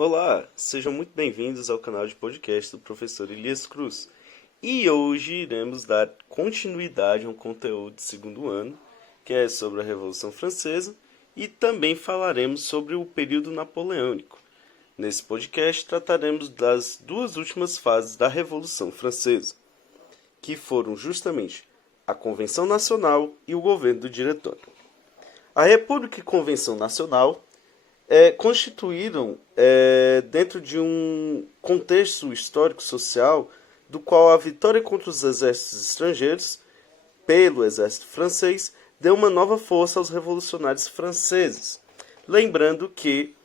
Olá, sejam muito bem-vindos ao canal de podcast do professor Elias Cruz. E hoje iremos dar continuidade a um conteúdo de segundo ano, que é sobre a Revolução Francesa, e também falaremos sobre o período napoleônico. Nesse podcast trataremos das duas últimas fases da Revolução Francesa, que foram justamente a Convenção Nacional e o governo do Diretório. A República e Convenção Nacional constituíram dentro de um contexto histórico-social do qual a vitória contra os exércitos estrangeiros pelo exército francês deu uma nova força aos revolucionários franceses. Lembrando que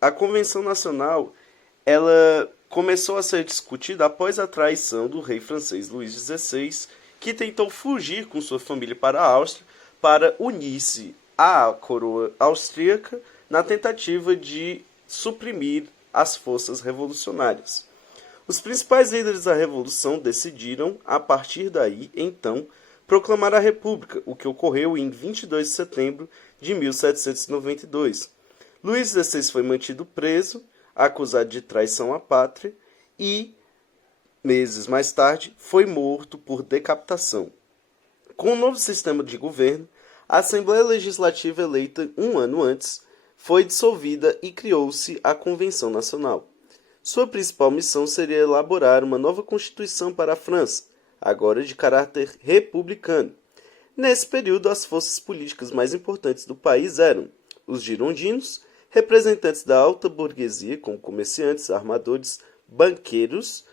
a Convenção Nacional ela começou a ser discutida após a traição do rei francês Luís XVI, que tentou fugir com sua família para a Áustria para unir-se à coroa austríaca na tentativa de suprimir as forças revolucionárias. Os principais líderes da Revolução decidiram, a partir daí, então, proclamar a República, o que ocorreu em 22 de setembro de 1792. Luís XVI foi mantido preso, acusado de traição à pátria e, meses mais tarde, foi morto por decapitação. Com o novo sistema de governo, a Assembleia Legislativa eleita um ano antes foi dissolvida e criou-se a Convenção Nacional. Sua principal missão seria elaborar uma nova Constituição para a França, agora de caráter republicano. Nesse período, as forças políticas mais importantes do país eram os girondinos, representantes da alta burguesia, como comerciantes, armadores, banqueiros,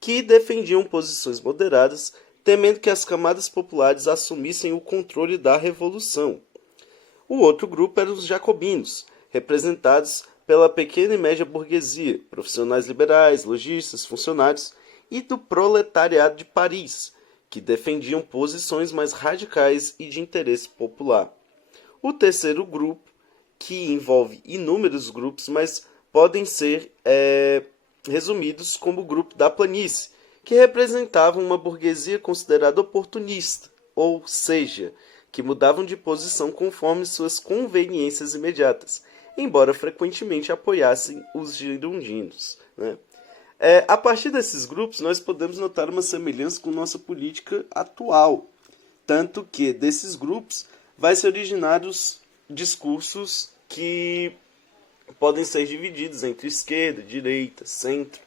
que defendiam posições moderadas, temendo que as camadas populares assumissem o controle da revolução. O outro grupo eram os jacobinos, representados pela pequena e média burguesia, profissionais liberais, lojistas, funcionários e do proletariado de Paris, que defendiam posições mais radicais e de interesse popular. O terceiro grupo, que envolve inúmeros grupos, mas podem ser resumidos como o grupo da planície, que representavam uma burguesia considerada oportunista, ou seja, que mudavam de posição conforme suas conveniências imediatas, embora frequentemente apoiassem os girondinos. A partir desses grupos, nós podemos notar uma semelhança com nossa política atual, tanto que desses grupos vai se originar os discursos que podem ser divididos entre esquerda, direita, centro,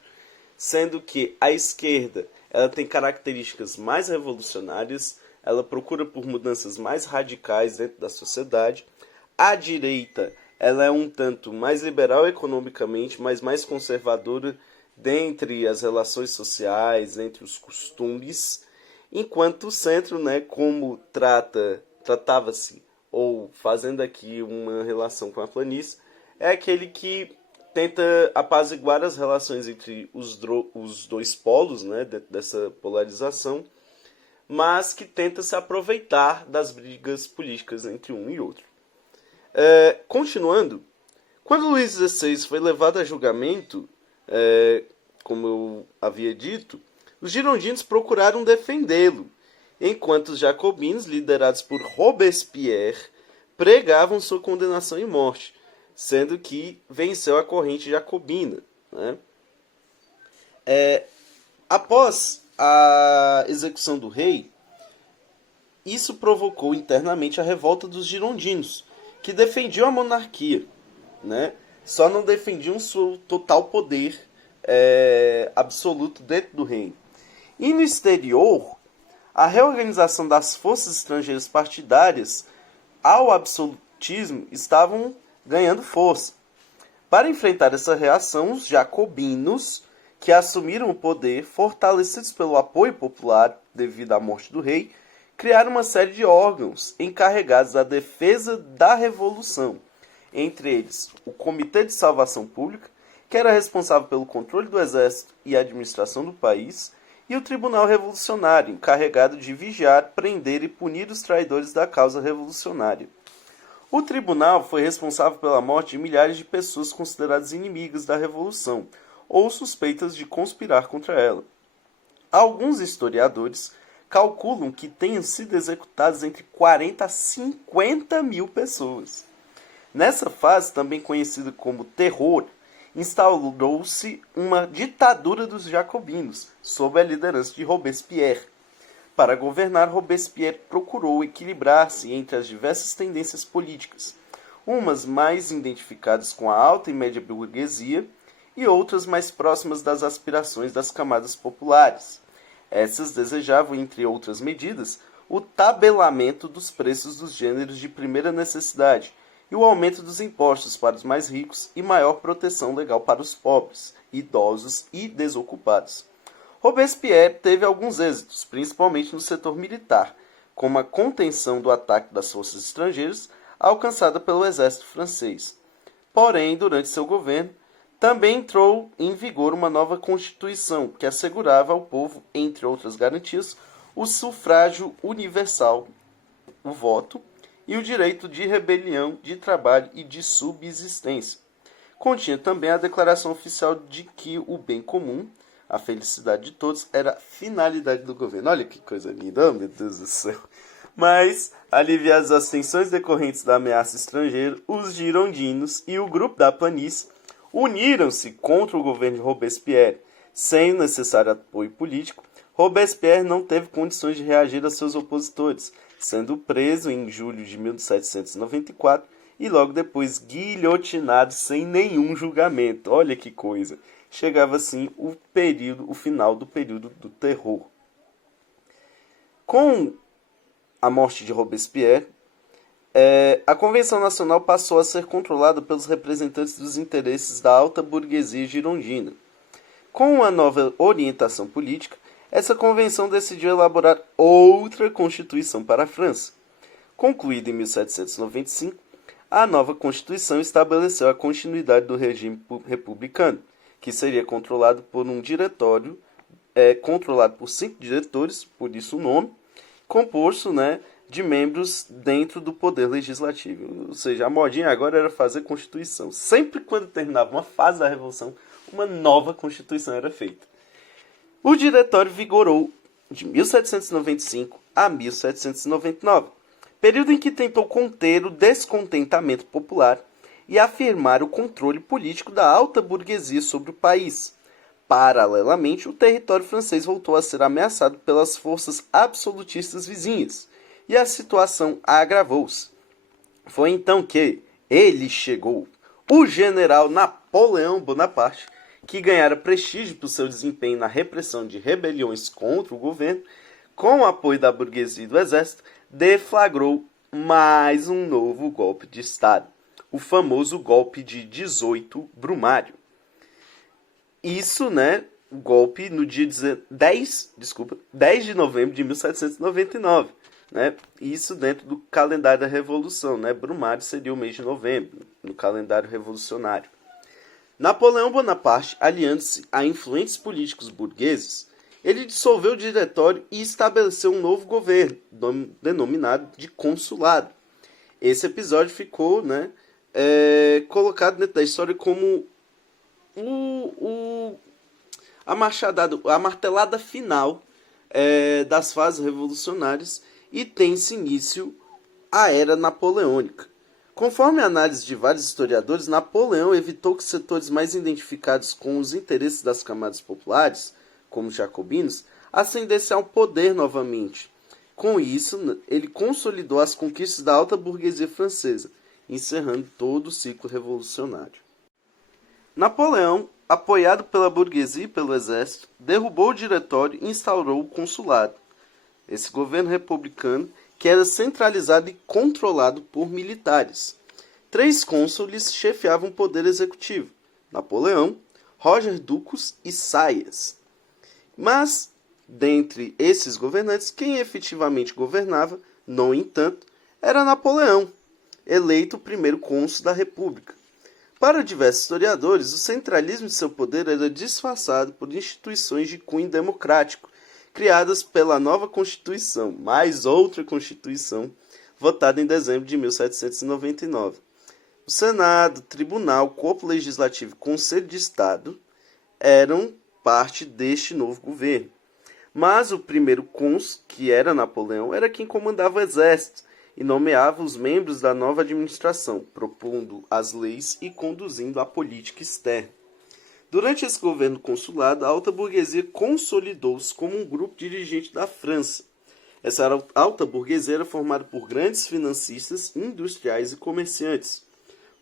sendo que a esquerda ela tem características mais revolucionárias, ela procura por mudanças mais radicais dentro da sociedade. A direita ela é um tanto mais liberal economicamente, mas mais conservadora dentre as relações sociais, entre os costumes, enquanto o centro, como tratava-se, ou fazendo aqui uma relação com a planície, é aquele que tenta apaziguar as relações entre os dois polos, dentro dessa polarização, mas que tenta se aproveitar das brigas políticas entre um e outro. Continuando, quando Luís XVI foi levado a julgamento, como eu havia dito, os girondinos procuraram defendê-lo, enquanto os jacobinos, liderados por Robespierre, pregavam sua condenação e morte, sendo que venceu a corrente jacobina. Após a execução do rei, isso provocou internamente a revolta dos girondinos, que defendiam a monarquia, só não defendiam seu total poder absoluto dentro do reino. E no exterior, a reorganização das forças estrangeiras partidárias ao absolutismo estavam ganhando força. Para enfrentar essa reação, os jacobinos, que assumiram o poder, fortalecidos pelo apoio popular devido à morte do rei, criaram uma série de órgãos encarregados da defesa da Revolução, entre eles o Comitê de Salvação Pública, que era responsável pelo controle do exército e administração do país, e o Tribunal Revolucionário, encarregado de vigiar, prender e punir os traidores da causa revolucionária. O tribunal foi responsável pela morte de milhares de pessoas consideradas inimigas da Revolução ou suspeitas de conspirar contra ela. Alguns historiadores calculam que tenham sido executadas entre 40 a 50 mil pessoas. Nessa fase, também conhecida como terror, instaurou-se uma ditadura dos jacobinos, sob a liderança de Robespierre. Para governar, Robespierre procurou equilibrar-se entre as diversas tendências políticas, umas mais identificadas com a alta e média burguesia e outras mais próximas das aspirações das camadas populares. Essas desejavam, entre outras medidas, o tabelamento dos preços dos gêneros de primeira necessidade e o aumento dos impostos para os mais ricos e maior proteção legal para os pobres, idosos e desocupados. Robespierre teve alguns êxitos, principalmente no setor militar, como a contenção do ataque das forças estrangeiras alcançada pelo exército francês. Porém, durante seu governo, também entrou em vigor uma nova Constituição que assegurava ao povo, entre outras garantias, o sufrágio universal, o voto, e o direito de rebelião, de trabalho e de subsistência. Continha também a declaração oficial de que o bem comum, a felicidade de todos, era a finalidade do governo. Olha que coisa linda, oh, meu Deus do céu. Mas, aliviadas as tensões decorrentes da ameaça estrangeira, os girondinos e o grupo da planície uniram-se contra o governo de Robespierre. Sem o necessário apoio político, Robespierre não teve condições de reagir a seus opositores, sendo preso em julho de 1794 e logo depois guilhotinado sem nenhum julgamento. Olha que coisa! Chegava assim o final do período do terror. Com a morte de Robespierre, a Convenção Nacional passou a ser controlada pelos representantes dos interesses da alta burguesia girondina. Com uma nova orientação política, essa convenção decidiu elaborar outra Constituição para a França. Concluída em 1795, a nova Constituição estabeleceu a continuidade do regime republicano, que seria controlado por um diretório, controlado por 5 diretores, por isso o nome, composto, de membros dentro do poder legislativo. Ou seja, a modinha agora era fazer Constituição. Sempre quando terminava uma fase da Revolução, uma nova Constituição era feita. O diretório vigorou de 1795 a 1799, período em que tentou conter o descontentamento popular e afirmar o controle político da alta burguesia sobre o país. Paralelamente, o território francês voltou a ser ameaçado pelas forças absolutistas vizinhas, e a situação agravou-se. Foi então que ele chegou, o general Napoleão Bonaparte, que ganhara prestígio por seu desempenho na repressão de rebeliões contra o governo, com o apoio da burguesia e do exército, deflagrou mais um novo golpe de Estado, o famoso golpe de 18 Brumário. Isso, o golpe no dia 10 de novembro de 1799. Isso dentro do calendário da Revolução. Brumário seria o mês de novembro, no calendário revolucionário. Napoleão Bonaparte, aliando-se a influentes políticos burgueses, ele dissolveu o diretório e estabeleceu um novo governo, denominado de consulado. Esse episódio ficou colocado dentro da história como a martelada final das fases revolucionárias, e tem-se início a Era Napoleônica. Conforme a análise de vários historiadores, Napoleão evitou que setores mais identificados com os interesses das camadas populares, como os jacobinos, ascendessem ao poder novamente. Com isso, ele consolidou as conquistas da alta burguesia francesa, encerrando todo o ciclo revolucionário. Napoleão, apoiado pela burguesia e pelo exército, derrubou o diretório e instaurou o consulado. Esse governo republicano que era centralizado e controlado por militares. 3 cônsules chefiavam o poder executivo: Napoleão, Roger Ducos e Sayas. Mas, dentre esses governantes, quem efetivamente governava, no entanto, era Napoleão, eleito o primeiro cônsul da República. Para diversos historiadores, o centralismo de seu poder era disfarçado por instituições de cunho democrático, criadas pela nova Constituição, mais outra Constituição, votada em dezembro de 1799. O Senado, Tribunal, Corpo Legislativo e Conselho de Estado eram parte deste novo governo. Mas o primeiro cônsul, que era Napoleão, era quem comandava o exército e nomeava os membros da nova administração, propondo as leis e conduzindo a política externa. Durante esse governo consulado, a alta burguesia consolidou-se como um grupo dirigente da França. Essa alta burguesia era formada por grandes financistas, industriais e comerciantes.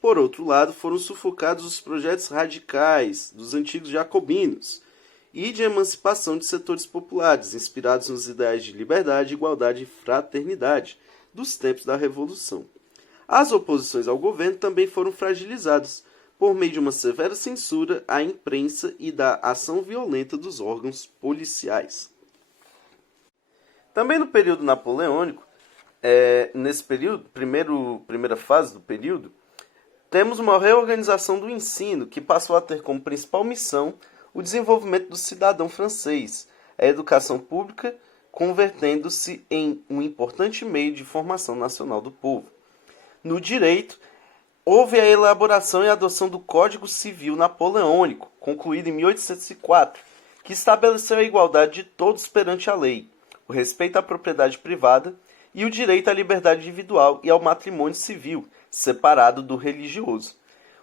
Por outro lado, foram sufocados os projetos radicais dos antigos jacobinos e de emancipação de setores populares, inspirados nos ideais de liberdade, igualdade e fraternidade dos tempos da Revolução. As oposições ao governo também foram fragilizadas por meio de uma severa censura à imprensa e da ação violenta dos órgãos policiais. Também no período napoleônico, nesse período, primeira fase do período, temos uma reorganização do ensino que passou a ter como principal missão o desenvolvimento do cidadão francês, a educação pública convertendo-se em um importante meio de formação nacional do povo. No direito, houve a elaboração e adoção do Código Civil Napoleônico, concluído em 1804, que estabeleceu a igualdade de todos perante a lei, o respeito à propriedade privada e o direito à liberdade individual e ao matrimônio civil, separado do religioso.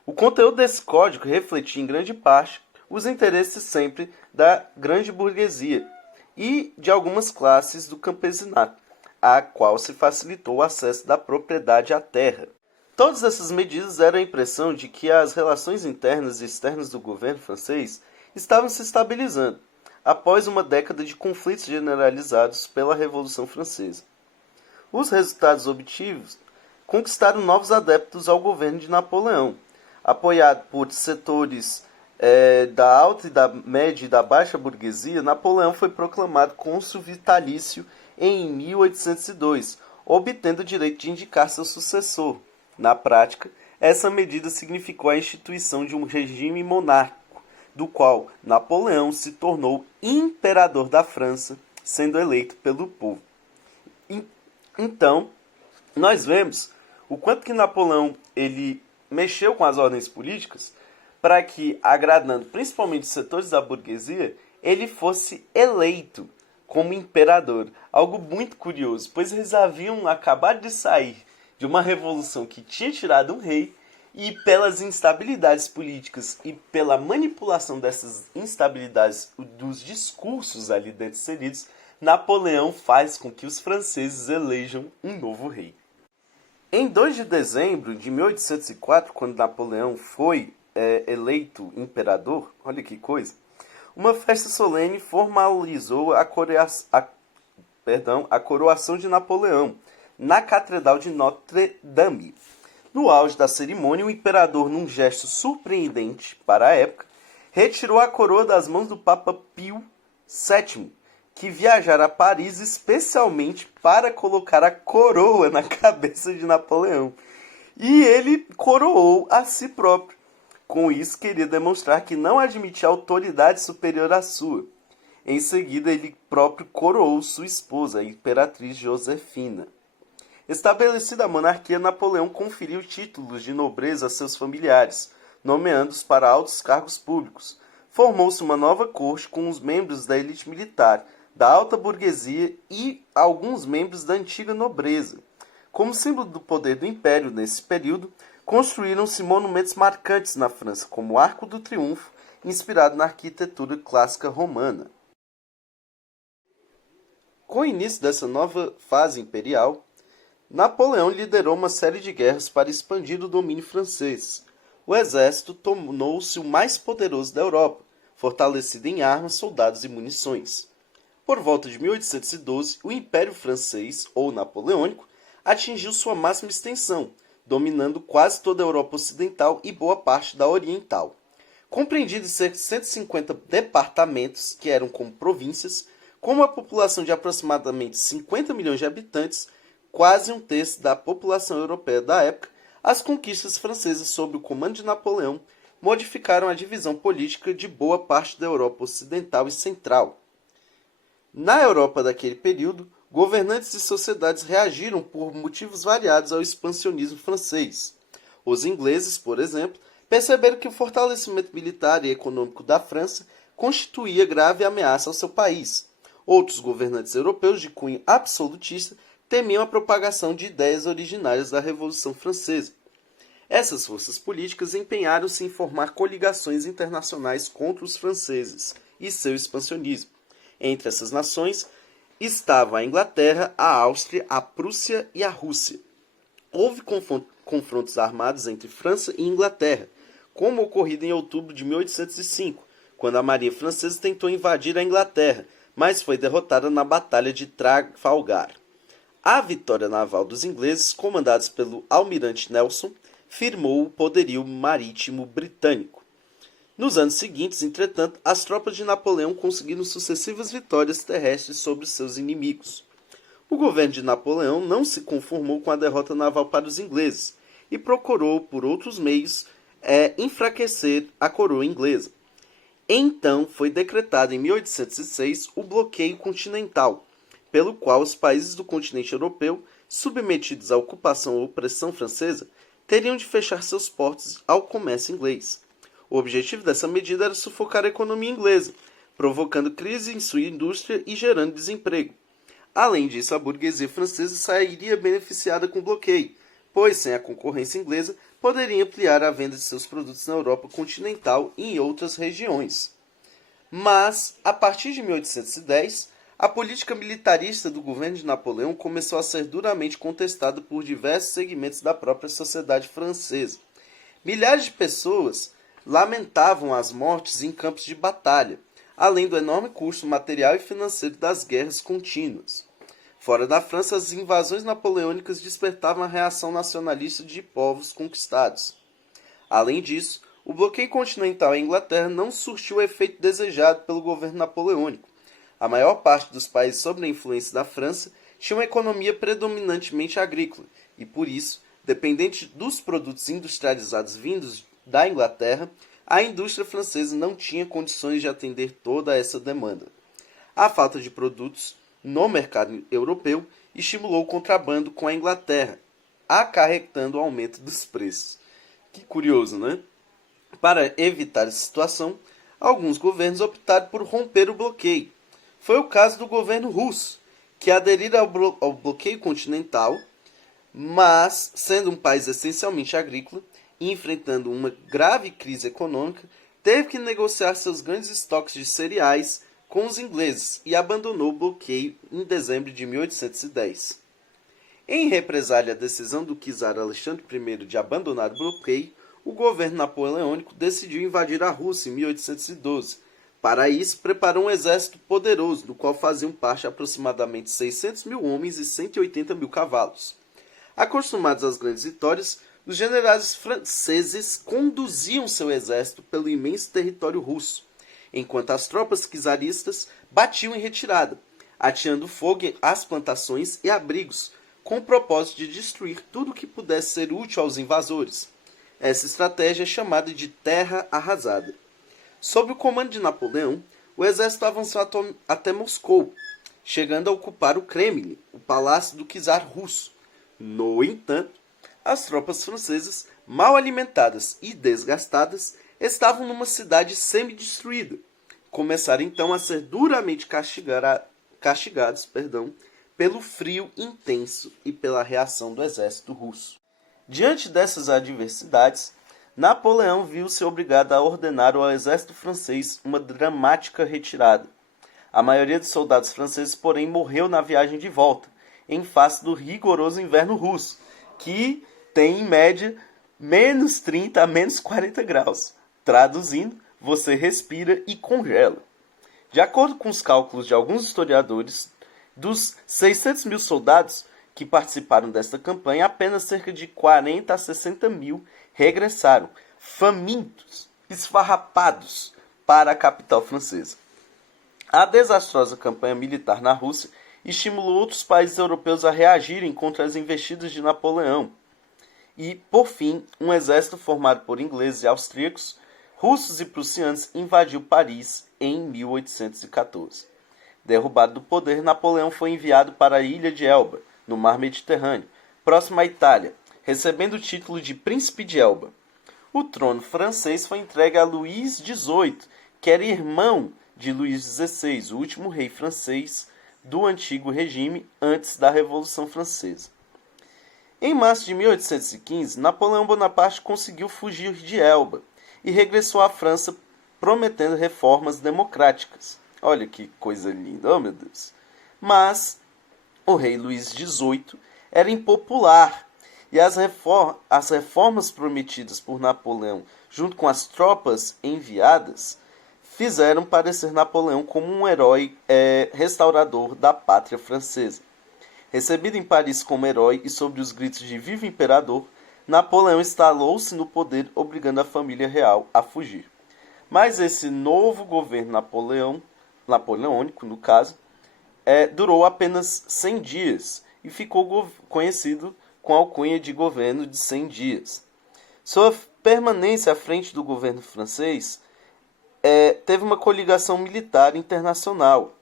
O conteúdo desse código refletia em grande parte os interesses sempre da grande burguesia e de algumas classes do campesinato, a qual se facilitou o acesso da propriedade à terra. Todas essas medidas deram a impressão de que as relações internas e externas do governo francês estavam se estabilizando, após uma década de conflitos generalizados pela Revolução Francesa. Os resultados obtidos conquistaram novos adeptos ao governo de Napoleão. Apoiado por setores da alta e da média e da baixa burguesia, Napoleão foi proclamado cônsul vitalício em 1802, obtendo o direito de indicar seu sucessor. Na prática, essa medida significou a instituição de um regime monárquico, do qual Napoleão se tornou imperador da França, sendo eleito pelo povo. Então, nós vemos o quanto que Napoleão ele mexeu com as ordens políticas para que, agradando principalmente os setores da burguesia, ele fosse eleito como imperador. Algo muito curioso, pois eles haviam acabado de sair de uma revolução que tinha tirado um rei, e pelas instabilidades políticas e pela manipulação dessas instabilidades dos discursos ali dentro inseridos, Napoleão faz com que os franceses elejam um novo rei. Em 2 de dezembro de 1804, quando Napoleão foi eleito imperador, olha que coisa, uma festa solene formalizou a coroação de Napoleão na Catedral de Notre-Dame. No auge da cerimônia, o imperador, num gesto surpreendente para a época, retirou a coroa das mãos do Papa Pio VII, que viajara a Paris especialmente para colocar a coroa na cabeça de Napoleão. E ele coroou a si próprio. Com isso, queria demonstrar que não admitia autoridade superior à sua. Em seguida, ele próprio coroou sua esposa, a imperatriz Josefina. Estabelecida a monarquia, Napoleão conferiu títulos de nobreza a seus familiares, nomeando-os para altos cargos públicos. Formou-se uma nova corte com os membros da elite militar, da alta burguesia e alguns membros da antiga nobreza. Como símbolo do poder do império nesse período, construíram-se monumentos marcantes na França, como o Arco do Triunfo, inspirado na arquitetura clássica romana. Com o início dessa nova fase imperial, Napoleão liderou uma série de guerras para expandir o domínio francês. O exército tornou-se o mais poderoso da Europa, fortalecido em armas, soldados e munições. Por volta de 1812, o Império Francês, ou Napoleônico, atingiu sua máxima extensão, dominando quase toda a Europa Ocidental e boa parte da Oriental. Compreendido em cerca de 150 departamentos, que eram como províncias, com uma população de aproximadamente 50 milhões de habitantes, quase um terço da população europeia da época, as conquistas francesas sob o comando de Napoleão modificaram a divisão política de boa parte da Europa Ocidental e Central. Na Europa daquele período, governantes e sociedades reagiram por motivos variados ao expansionismo francês. Os ingleses, por exemplo, perceberam que o fortalecimento militar e econômico da França constituía grave ameaça ao seu país. Outros governantes europeus de cunho absolutista temiam a propagação de ideias originárias da Revolução Francesa. Essas forças políticas empenharam-se em formar coligações internacionais contra os franceses e seu expansionismo. Entre essas nações estavam a Inglaterra, a Áustria, a Prússia e a Rússia. Houve confrontos armados entre França e Inglaterra, como ocorrido em outubro de 1805, quando a Marinha Francesa tentou invadir a Inglaterra, mas foi derrotada na Batalha de Trafalgar. A vitória naval dos ingleses, comandados pelo almirante Nelson, firmou o poderio marítimo britânico. Nos anos seguintes, entretanto, as tropas de Napoleão conseguiram sucessivas vitórias terrestres sobre seus inimigos. O governo de Napoleão não se conformou com a derrota naval para os ingleses e procurou, por outros meios, enfraquecer a coroa inglesa. Então foi decretado em 1806 o bloqueio continental, pelo qual os países do continente europeu, submetidos à ocupação ou opressão francesa, teriam de fechar seus portos ao comércio inglês. O objetivo dessa medida era sufocar a economia inglesa, provocando crise em sua indústria e gerando desemprego. Além disso, a burguesia francesa sairia beneficiada com o bloqueio, pois, sem a concorrência inglesa, poderia ampliar a venda de seus produtos na Europa continental e em outras regiões. Mas, a partir de 1810, a política militarista do governo de Napoleão começou a ser duramente contestada por diversos segmentos da própria sociedade francesa. Milhares de pessoas lamentavam as mortes em campos de batalha, além do enorme custo material e financeiro das guerras contínuas. Fora da França, as invasões napoleônicas despertavam a reação nacionalista de povos conquistados. Além disso, o bloqueio continental à Inglaterra não surtiu o efeito desejado pelo governo napoleônico. A maior parte dos países sob a influência da França tinha uma economia predominantemente agrícola e, por isso, dependente dos produtos industrializados vindos da Inglaterra, a indústria francesa não tinha condições de atender toda essa demanda. A falta de produtos no mercado europeu estimulou o contrabando com a Inglaterra, acarretando o aumento dos preços. Que curioso, né? Para evitar essa situação, alguns governos optaram por romper o bloqueio. Foi o caso do governo russo, que aderiu ao bloqueio continental, mas, sendo um país essencialmente agrícola e enfrentando uma grave crise econômica, teve que negociar seus grandes estoques de cereais com os ingleses e abandonou o bloqueio em dezembro de 1810. Em represália à decisão do czar Alexandre I de abandonar o bloqueio, o governo napoleônico decidiu invadir a Rússia em 1812. Para isso, preparou um exército poderoso, do qual faziam parte aproximadamente 600 mil homens e 180 mil cavalos. Acostumados às grandes vitórias, os generais franceses conduziam seu exército pelo imenso território russo, enquanto as tropas czaristas batiam em retirada, ateando fogo às plantações e abrigos, com o propósito de destruir tudo que pudesse ser útil aos invasores. Essa estratégia é chamada de terra arrasada. Sob o comando de Napoleão, o exército avançou até Moscou, chegando a ocupar o Kremlin, o palácio do czar russo. No entanto, as tropas francesas, mal alimentadas e desgastadas, estavam numa cidade semi-destruída. Começaram então a ser duramente castigados pelo frio intenso e pela reação do exército russo. Diante dessas adversidades, Napoleão viu-se obrigado a ordenar ao exército francês uma dramática retirada. A maioria dos soldados franceses, porém, morreu na viagem de volta, em face do rigoroso inverno russo, que tem, em média, menos 30 a menos 40 graus. Traduzindo, você respira e congela. De acordo com os cálculos de alguns historiadores, dos 600 mil soldados que participaram desta campanha, apenas cerca de 40 a 60 mil regressaram, famintos, esfarrapados, para a capital francesa. A desastrosa campanha militar na Rússia estimulou outros países europeus a reagirem contra as investidas de Napoleão. E, por fim, um exército formado por ingleses e austríacos, russos e prussianos invadiu Paris em 1814. Derrubado do poder, Napoleão foi enviado para a ilha de Elba, no mar Mediterrâneo, próximo à Itália, recebendo o título de Príncipe de Elba. O trono francês foi entregue a Luís XVIII, que era irmão de Luís XVI, o último rei francês do antigo regime antes da Revolução Francesa. Em março de 1815, Napoleão Bonaparte conseguiu fugir de Elba e regressou à França prometendo reformas democráticas. Olha que coisa linda, oh meu Deus. Mas o rei Luís XVIII era impopular e as reformas prometidas por Napoleão, junto com as tropas enviadas, fizeram parecer Napoleão como um herói restaurador da pátria francesa. Recebido em Paris como herói e sob os gritos de Viva o Imperador, Napoleão instalou-se no poder, obrigando a família real a fugir. Mas esse novo governo napoleônico, no caso, durou apenas 100 dias e ficou conhecido com a alcunha de governo de 100 dias. Sua permanência à frente do governo francês teve uma coligação militar internacional,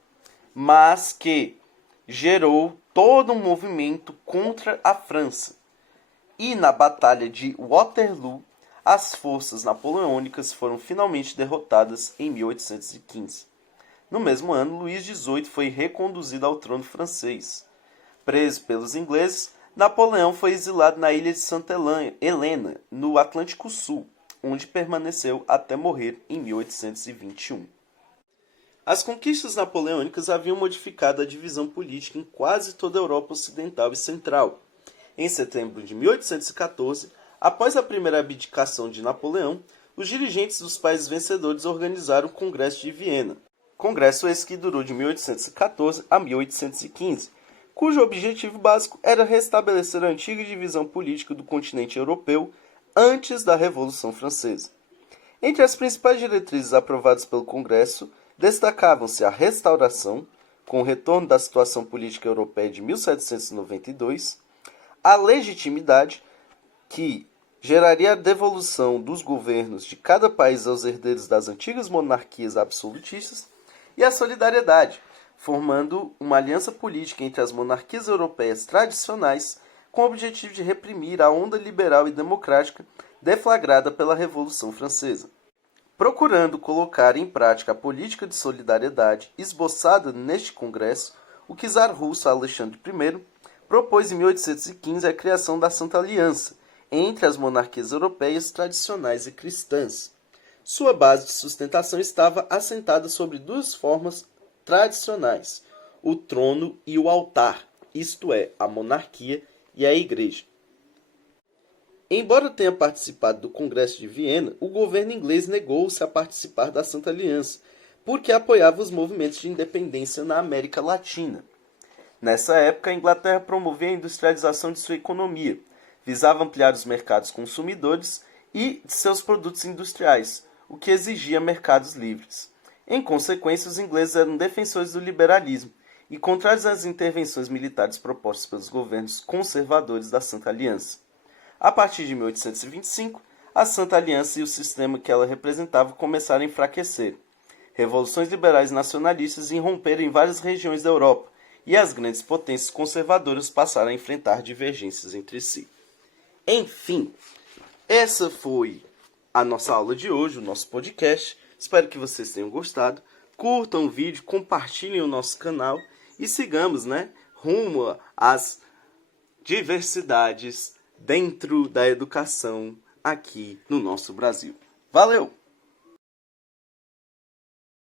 mas que gerou todo um movimento contra a França. E na Batalha de Waterloo, as forças napoleônicas foram finalmente derrotadas em 1815. No mesmo ano, Luís XVIII foi reconduzido ao trono francês. Preso pelos ingleses, Napoleão foi exilado na ilha de Santa Helena, no Atlântico Sul, onde permaneceu até morrer em 1821. As conquistas napoleônicas haviam modificado a divisão política em quase toda a Europa Ocidental e Central. Em setembro de 1814, após a primeira abdicação de Napoleão, os dirigentes dos países vencedores organizaram o Congresso de Viena. Congresso esse que durou de 1814 a 1815, cujo objetivo básico era restabelecer a antiga divisão política do continente europeu antes da Revolução Francesa. Entre as principais diretrizes aprovadas pelo Congresso, destacavam-se a restauração, com o retorno da situação política europeia de 1792, a legitimidade, que geraria a devolução dos governos de cada país aos herdeiros das antigas monarquias absolutistas, e a solidariedade, formando uma aliança política entre as monarquias europeias tradicionais com o objetivo de reprimir a onda liberal e democrática deflagrada pela Revolução Francesa. Procurando colocar em prática a política de solidariedade esboçada neste congresso, o czar russo Alexandre I propôs em 1815 a criação da Santa Aliança entre as monarquias europeias tradicionais e cristãs. Sua base de sustentação estava assentada sobre duas formas tradicionais, o trono e o altar, isto é, a monarquia e a igreja. Embora tenha participado do Congresso de Viena, o governo inglês negou-se a participar da Santa Aliança, porque apoiava os movimentos de independência na América Latina. Nessa época, a Inglaterra promovia a industrialização de sua economia, visava ampliar os mercados consumidores e de seus produtos industriais, o que exigia mercados livres. Em consequência, os ingleses eram defensores do liberalismo e contrários às intervenções militares propostas pelos governos conservadores da Santa Aliança. A partir de 1825, a Santa Aliança e o sistema que ela representava começaram a enfraquecer. Revoluções liberais nacionalistas irromperam em várias regiões da Europa, e as grandes potências conservadoras passaram a enfrentar divergências entre si. Enfim, essa foi a nossa aula de hoje, o nosso podcast. Espero que vocês tenham gostado. Curtam o vídeo, compartilhem o nosso canal e sigamos, rumo às diversidades dentro da educação aqui no nosso Brasil. Valeu!